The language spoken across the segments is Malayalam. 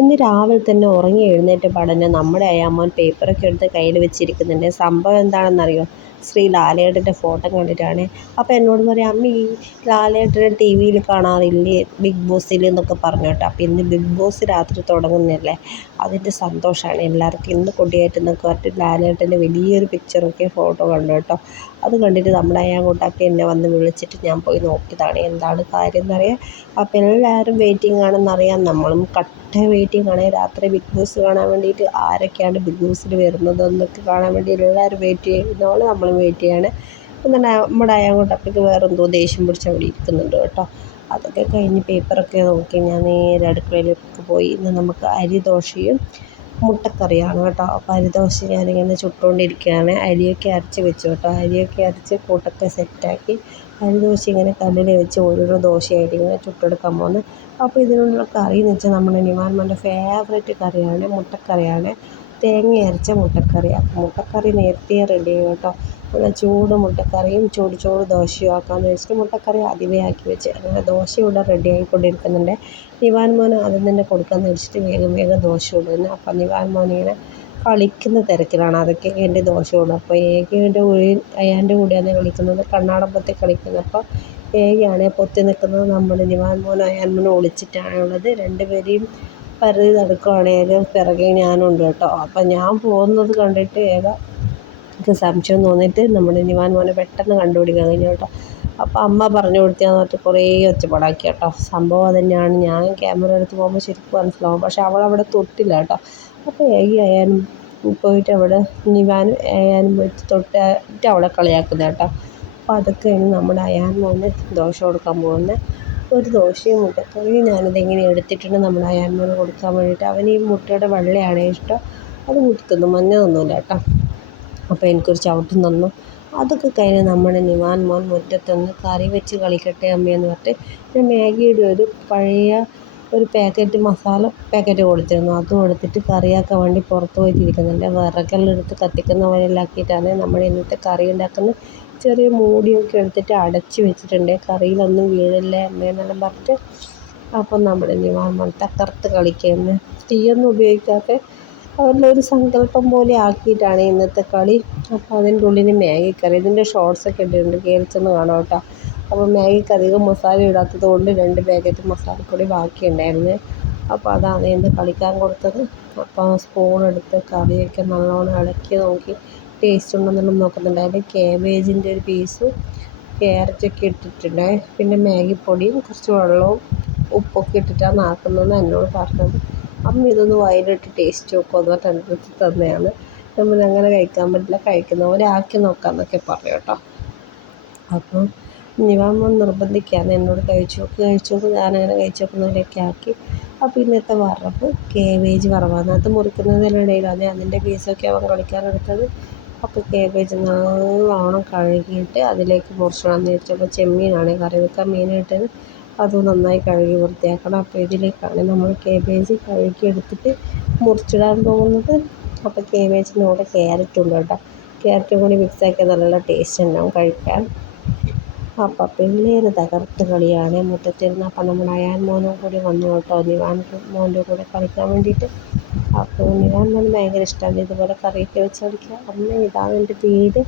ഇന്ന് രാവിലെ തന്നെ ഉറങ്ങി എഴുന്നേറ്റ പാടന്നെ നമ്മുടെ അയാമ്മോൻ പേപ്പറൊക്കെ എടുത്ത് കയ്യിൽ വെച്ചിരിക്കുന്നുണ്ട്. സംഭവം എന്താണെന്നറിയോ? ശ്രീ ലാലേട്ടന്റെ ഫോട്ടോ കണ്ടിട്ടാണ്. അപ്പോൾ എന്നോട് പറയാം അമ്മ ഈ ലാലേട്ടനെ ടി വിയിൽ കാണാറില്ലേ? ബിഗ് ബോസിൽ എന്നൊക്കെ പറഞ്ഞു കേട്ടോ. അപ്പോൾ ഇന്ന് ബിഗ് ബോസ് രാത്രി തുടങ്ങുന്നില്ലേ അതിന്റെ സന്തോഷമാണ് എല്ലാവർക്കും. ഇന്ന് കൊടിയേറ്റെന്നൊക്കെ പറഞ്ഞിട്ട് ലാലേട്ടന്റെ വലിയൊരു പിക്ചറൊക്കെ ഫോട്ടോ കണ്ടു കേട്ടോ. അത് കണ്ടിട്ട് നമ്മുടെ അയാങ്ങോട്ടൊക്കെ എന്നെ വന്ന് വിളിച്ചിട്ട് ഞാൻ പോയി നോക്കിയതാണ്. എന്താണ് കാര്യം എന്നറിയാം അപ്പോൾ എല്ലാവരും വെയിറ്റിംഗ് ആണെന്നറിയാം നമ്മളും കട്ട വെയിറ്റിംഗ് ആണ്. രാത്രി ബിഗ് ബോസ് കാണാൻ വേണ്ടിയിട്ട് ആരൊക്കെയാണ് ബിഗ് ബോസിൽ വരുന്നത് വരുന്നതെന്നൊക്കെ കാണാൻ വേണ്ടി എല്ലാവരും വെയിറ്റ് ചെയ്യുന്ന നമ്മളും വെയിറ്റ് ചെയ്യാണ്. എന്നിട്ട് നമ്മുടെ അയാങ്ങോട്ടപ്പേക്ക് വേറെ എന്തോ ദേഷ്യം പിടിച്ച് അവിടെ ഇരിക്കുന്നുണ്ട് കേട്ടോ. അതൊക്കെ കഴിഞ്ഞ് പേപ്പറൊക്കെ നോക്കി ഞാൻ നേരെ അടുക്കളയിലേക്ക് പോയി. ഇന്ന് നമുക്ക് അരി ദോശയും മുട്ടക്കറിയാണ് കേട്ടോ. അപ്പോൾ ദോശ ഞാനിങ്ങനെ ചുട്ടുകൊണ്ടിരിക്കുകയാണ്. അരിയൊക്കെ അരച്ച് വെച്ചു കേട്ടോ. അരിയൊക്കെ അരച്ച് കൂട്ടൊക്കെ സെറ്റാക്കി അരി ദോശ ഇങ്ങനെ കല്ലിൽ വെച്ച് ഓരോരോ ദോശയായിട്ട് ഇങ്ങനെ ചുട്ടെടുക്കാൻ പോകുന്നു അപ്പോൾ ഇതിനുള്ള കറി എന്ന് വെച്ചാൽ നമ്മുടെ നിവാൻമോന്റെ ഫേവറേറ്റ് കറിയാണ് മുട്ടക്കറിയാണ്. തേങ്ങ അരച്ച മുട്ടക്കറി അപ്പോൾ മുട്ടക്കറി നേരത്തെ റെഡി കേട്ടോ. നല്ല ചൂട് മുട്ടക്കറിയും ചൂട് ചൂട് ദോശയും ആക്കാമെന്ന് വെച്ചിട്ട് മുട്ടക്കറി ആദ്യമേ ആക്കി വെച്ച് അങ്ങനെ ദോശ ഇവിടെ റെഡി ആയിക്കൊണ്ടിരിക്കുന്നുണ്ട് നിവാൻ മോന് ആദ്യം തന്നെ കൊടുക്കാമെന്ന് വെച്ചിട്ട് വേഗം വേഗം ദോശ ഇടുന്നു അപ്പം നിവാൻ മോൻ ഇങ്ങനെ കളിക്കുന്ന തിരക്കിലാണ്. അതൊക്കെ എന്റെ ഇടും അപ്പോൾ ഏകയുടെ കൂടെ അയാന്റെ കൂടെയാണ് കളിക്കുന്നത്. കണ്ണാടമ്പത്തിൽ കളിക്കുന്നത് അപ്പോൾ ഏകയാണ് പൊത്തി നിൽക്കുന്നത്. നമ്മൾ നിവാൻ മോൻ അയാൻ മോനെ ഒളിച്ചിട്ടാണ് ഉള്ളത്. രണ്ടുപേരെയും പരതി നടക്കുവാണ്. ഏക പിറകെ ഞാനുണ്ട് കേട്ടോ. അപ്പം ഞാൻ പോകുന്നത് കണ്ടിട്ട് ഏക എനിക്ക് സംശയം തോന്നിയിട്ട് നമ്മുടെ നിവാൻ മോനെ പെട്ടെന്ന് കണ്ടുപിടിക്കാൻ കഴിഞ്ഞു കേട്ടോ. അപ്പോൾ അമ്മ പറഞ്ഞു കൊടുത്തതെന്ന് പറഞ്ഞിട്ട് കുറേ ഒച്ചപ്പാടാക്കി കേട്ടോ. സംഭവം അതുതന്നെയാണ് ഞാൻ ക്യാമറ എടുത്ത് പോകുമ്പോൾ ശരിക്കും മനസ്സിലാവും. പക്ഷെ അവൾ അവിടെ തൊട്ടില്ല കേട്ടോ. അപ്പോൾ ഏകി ആയാലും പോയിട്ട് അവിടെ നിവാനും അയാനും പോയിട്ട് തൊട്ടിട്ട് അവളെ കളിയാക്കുന്നത് കേട്ടോ. അപ്പോൾ അതൊക്കെ കഴിഞ്ഞ് നമ്മുടെ അയാൻ മോന് ദോശ കൊടുക്കാൻ പോകുന്നത് ഒരു ദോശയും ഞാനത് ഇങ്ങനെ എടുത്തിട്ടുണ്ട് നമ്മുടെ അയാൻ മോന് കൊടുക്കാൻ വേണ്ടിയിട്ട്. അവന് ഈ മുട്ടയുടെ വെള്ളയാണ് ഇഷ്ടം. അത് കൊടുക്കുന്നു മഞ്ഞ കേട്ടോ. അപ്പോൾ എനിക്കൊരു ചവിട്ടും തന്നു. അതൊക്കെ കഴിഞ്ഞ് നമ്മുടെ നിവാൻ മോൻ മുറ്റത്തുനിന്ന് കറി വെച്ച് കളിക്കട്ടെ അമ്മയെന്ന് പറഞ്ഞിട്ട് ഞാൻ മാഗിയുടെ ഒരു പഴയ ഒരു പാക്കറ്റ് മസാല പാക്കറ്റ് കൊടുത്തിരുന്നു. അത് കൊടുത്തിട്ട് കറിയാക്കാൻ വേണ്ടി പുറത്ത് പോയിട്ടിരിക്കുന്നുണ്ട് വിറകെല്ലെടുത്ത് കത്തിക്കുന്ന പോലെയാക്കിയിട്ടാണ് നമ്മൾ ഇന്നത്തെ കറി ഉണ്ടാക്കുന്നത്. ചെറിയ മൂടിയൊക്കെ എടുത്തിട്ട് അടച്ച് വെച്ചിട്ടുണ്ട്. കറിയിലൊന്നും വീഴില്ലേ അമ്മയെന്നെല്ലാം പറഞ്ഞിട്ട്. അപ്പം നമ്മുടെ നിവാൻ മോൻ തകർത്ത് കളിക്കുന്നു. തീയൊന്നും ഉപയോഗിക്കാതെ അവരുടെ ഒരു സങ്കല്പം പോലെ ആക്കിയിട്ടാണ് ഇന്നത്തെ കളി. അപ്പോൾ അതിന്റെ ഉള്ളിൽ മാഗിക്കറി കറി. ഇതിന്റെ ഷോർട്സൊക്കെ ഇട്ടിട്ടുണ്ട് കേൾച്ചെന്ന് ചെന്ന് കാണാം കേട്ടോ. അപ്പോൾ മാഗിക്ക് അധികം മസാല ഇടാത്തത് കൊണ്ട് രണ്ട് പാക്കറ്റ് മസാലപ്പൊടി ബാക്കിയുണ്ടായിരുന്നു അപ്പോൾ അതാണ് ഇന്ന് കളിക്കാൻ കൊടുത്തത്. അപ്പോൾ സ്പൂൺ എടുത്ത് കറിയൊക്കെ നല്ലോണം ഇളക്കി നോക്കി. ടേസ്റ്റ് ഉണ്ടെന്നെല്ലാം നോക്കുന്നുണ്ടായിരുന്നു. കാബേജിന്റെ ഒരു പീസും ക്യാരറ്റൊക്കെ ഇട്ടിട്ടുണ്ട് പിന്നെ മാഗിപ്പൊടിയും കുറച്ച് വെള്ളവും ഉപ്പൊക്കെ ഇട്ടിട്ടാണ് ആക്കുന്നതെന്ന് എന്നോട് പറഞ്ഞത്. അമ്മ ഇതൊന്ന് വായിലിട്ട് ടേസ്റ്റ് നോക്കുമോ എന്ന് പറഞ്ഞിട്ട് തന്നെയാണ്. നമ്മൾ അങ്ങനെ കഴിക്കാൻ പറ്റില്ല കഴിക്കുന്ന പോലെ ആക്കി നോക്കാമെന്നൊക്കെ പറഞ്ഞു കേട്ടോ. അപ്പം നിവാമ നിർബന്ധിക്കുകയാണ് എന്നോട് കഴിച്ചു നോക്ക് കഴിച്ചു നോക്ക് ഞാനങ്ങനെ കഴിച്ചു നോക്കുന്നവരെയൊക്കെ ആക്കി. അപ്പോൾ ഇന്നത്തെ വറവ് കേബേജ് വറവാണ്. അത് മുറിക്കുന്നതിനിടയിലാണ് അതിന്റെ പീസൊക്കെ അവൻ കളിക്കാനെടുത്തത് അപ്പോൾ കേബേജ് നല്ലോണം കഴുകിയിട്ട് അതിലേക്ക് കുറച്ചൊന്ന് നേരത്തെ അപ്പോൾ ചെമ്മീനാണ് കറി വെക്കാൻ മീനായിട്ടത് അത് നന്നായി കഴുകി വൃത്തിയാക്കണം. അപ്പോൾ ഇതിലേക്കാണ് നമ്മൾ കേബേജ് കഴുകി എടുത്തിട്ട് മുറിച്ചിടാൻ പോകുന്നത്. അപ്പോൾ കേബേജിന്റെ കൂടെ ക്യാരറ്റും ഉണ്ട് കേട്ടോ. ക്യാരറ്റും കൂടി മിക്സാക്കിയാൽ നല്ല ടേസ്റ്റ് ഉണ്ടാവും കഴിക്കാൻ. അപ്പം പിള്ളേർ തകർത്ത് കളിയാണ്. മുറ്റത്തിരുന്ന് അപ്പം നമ്മുടെ അയാൻ മോനും കൂടി വന്നു കേട്ടോ. നിവാൻ മോന്റെ കൂടെ കളിക്കാൻ വേണ്ടിയിട്ട്. അപ്പോൾ നിവാൻ മോന് ഭയങ്കര ഇഷ്ടമാണ് ഇതുപോലെ കറിയൊക്കെ വെച്ച് കളിക്കുക അമ്മ ഇതാണ് എന്റെ വീട്.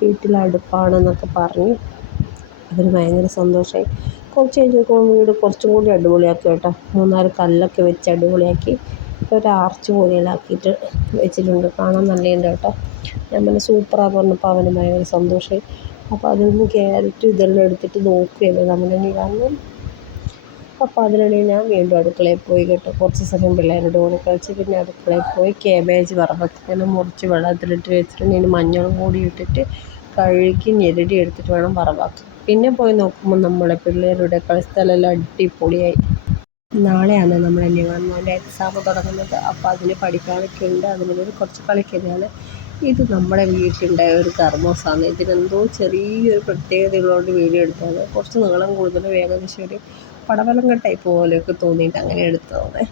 വീട്ടിൽ അടുപ്പാണെന്നൊക്കെ പറഞ്ഞ്. അവർ ഭയങ്കര സന്തോഷമായി കുറച്ച് കഴിഞ്ഞപ്പോൾ വീട് കുറച്ചും കൂടി അടിപൊളിയാക്കി കേട്ടോ. മൂന്നാൽ കല്ലൊക്കെ വെച്ച് അടിപൊളിയാക്കി. ഒരു ആർച്ച് പോലെയാക്കിയിട്ട് വെച്ചിട്ടുണ്ട്. കാണാൻ നല്ലതുണ്ട് കേട്ടോ. ഞാൻ പിന്നെ സൂപ്പറാ പറഞ്ഞപ്പോൾ അവന് ഭയങ്കര സന്തോഷമായി അപ്പോൾ അതിൽ നിന്ന് ക്യാരറ്റ് ഇതെല്ലാം എടുത്തിട്ട് നോക്കുകയാണ്. നമ്മുടെ നിവാന്ന് അപ്പോൾ അതിനിടയിൽ ഞാൻ വീണ്ടും അടുക്കളയിൽ പോയി കേട്ടോ. കുറച്ച് സമയം പിള്ളേരുടെ കൂടെ കളിച്ച് പിന്നെ അടുക്കളയിൽ പോയി കാബേജ് വറവൊക്കെ മുറിച്ച് വെള്ളത്തിലിട്ട് വെച്ചിട്ടുണ്ട് ഇതിന് മഞ്ഞളും കൂടി ഇട്ടിട്ട് കഴുകി ഞെരടി എടുത്തിട്ട് വേണം വറവാക്കാൻ. പിന്നെ പോയി നോക്കുമ്പോൾ നമ്മളെ പിള്ളേരുടെ കളിസ്ഥലമെല്ലാം അടിപൊളിയായി. നാളെയാണ് നമ്മുടെ നിവാൻ മോന്റെ എക്സാം തുടങ്ങുന്നത്. അപ്പോൾ അതിന് പഠിക്കാനൊക്കെ ഉണ്ട്. അതിനുള്ളിൽ കുറച്ച് കളിക്കുന്നതാണ്. ഇത് നമ്മുടെ വീട്ടിലുണ്ടായ ഒരു തെർമോസാണ് ഇതിനെന്തോ ചെറിയൊരു പ്രത്യേകതയുള്ളതുകൊണ്ട് വീഡിയോ എടുത്തതാണ്. കുറച്ച് നീളം കൂടുതലും ഏകദേശം ഒരു പടവലങ്ങ ടൈപ്പ് പോലെയൊക്കെ തോന്നിയിട്ട് അങ്ങനെ എടുത്തതാണ്.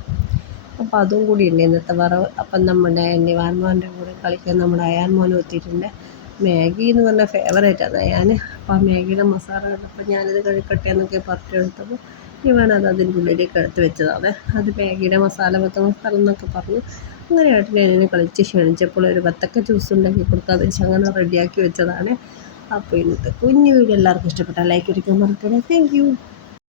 അപ്പോൾ അതും കൂടി ഉണ്ട് ഇന്നത്തെ വറവ്. അപ്പം നമ്മുടെ നിവാൻ മോന്റെ കൂടെ കളിക്കാൻ നമ്മുടെ അയാൻ മോനും എത്തിയിട്ടുണ്ട് മാഗി എന്ന് പറഞ്ഞാൽ ഫേവറേറ്റാണ് ഞാൻ അപ്പോൾ ആ മാഗിയുടെ മസാല കണ്ടപ്പോൾ ഞാനിത് കഴിക്കട്ടെ എന്നൊക്കെ പറഞ്ഞെടുത്തപ്പോൾ ഇവൻ അത് അതിന്റെ ഉള്ളിലേക്ക് എടുത്ത് വെച്ചതാണ്. അത് മാഗിയുടെ മസാല വെക്കുന്ന സ്ഥലം എന്നൊക്കെ പറഞ്ഞു. അങ്ങനെ ഞാൻ എന്നെ കളിച്ച് ക്ഷണിച്ചപ്പോൾ ഒരു വത്തക്ക ജ്യൂസ് ഉണ്ടാക്കി കൊടുക്കാതെ വെച്ച് അങ്ങനെ റെഡിയാക്കി വെച്ചതാണ്. അപ്പോൾ ഇന്നത്തെ കുഞ്ഞു വീഡിയോ എല്ലാവർക്കും ഇഷ്ടപ്പെട്ടാൽ ലൈക്ക് അടിക്കാൻ മറക്കണേ താങ്ക്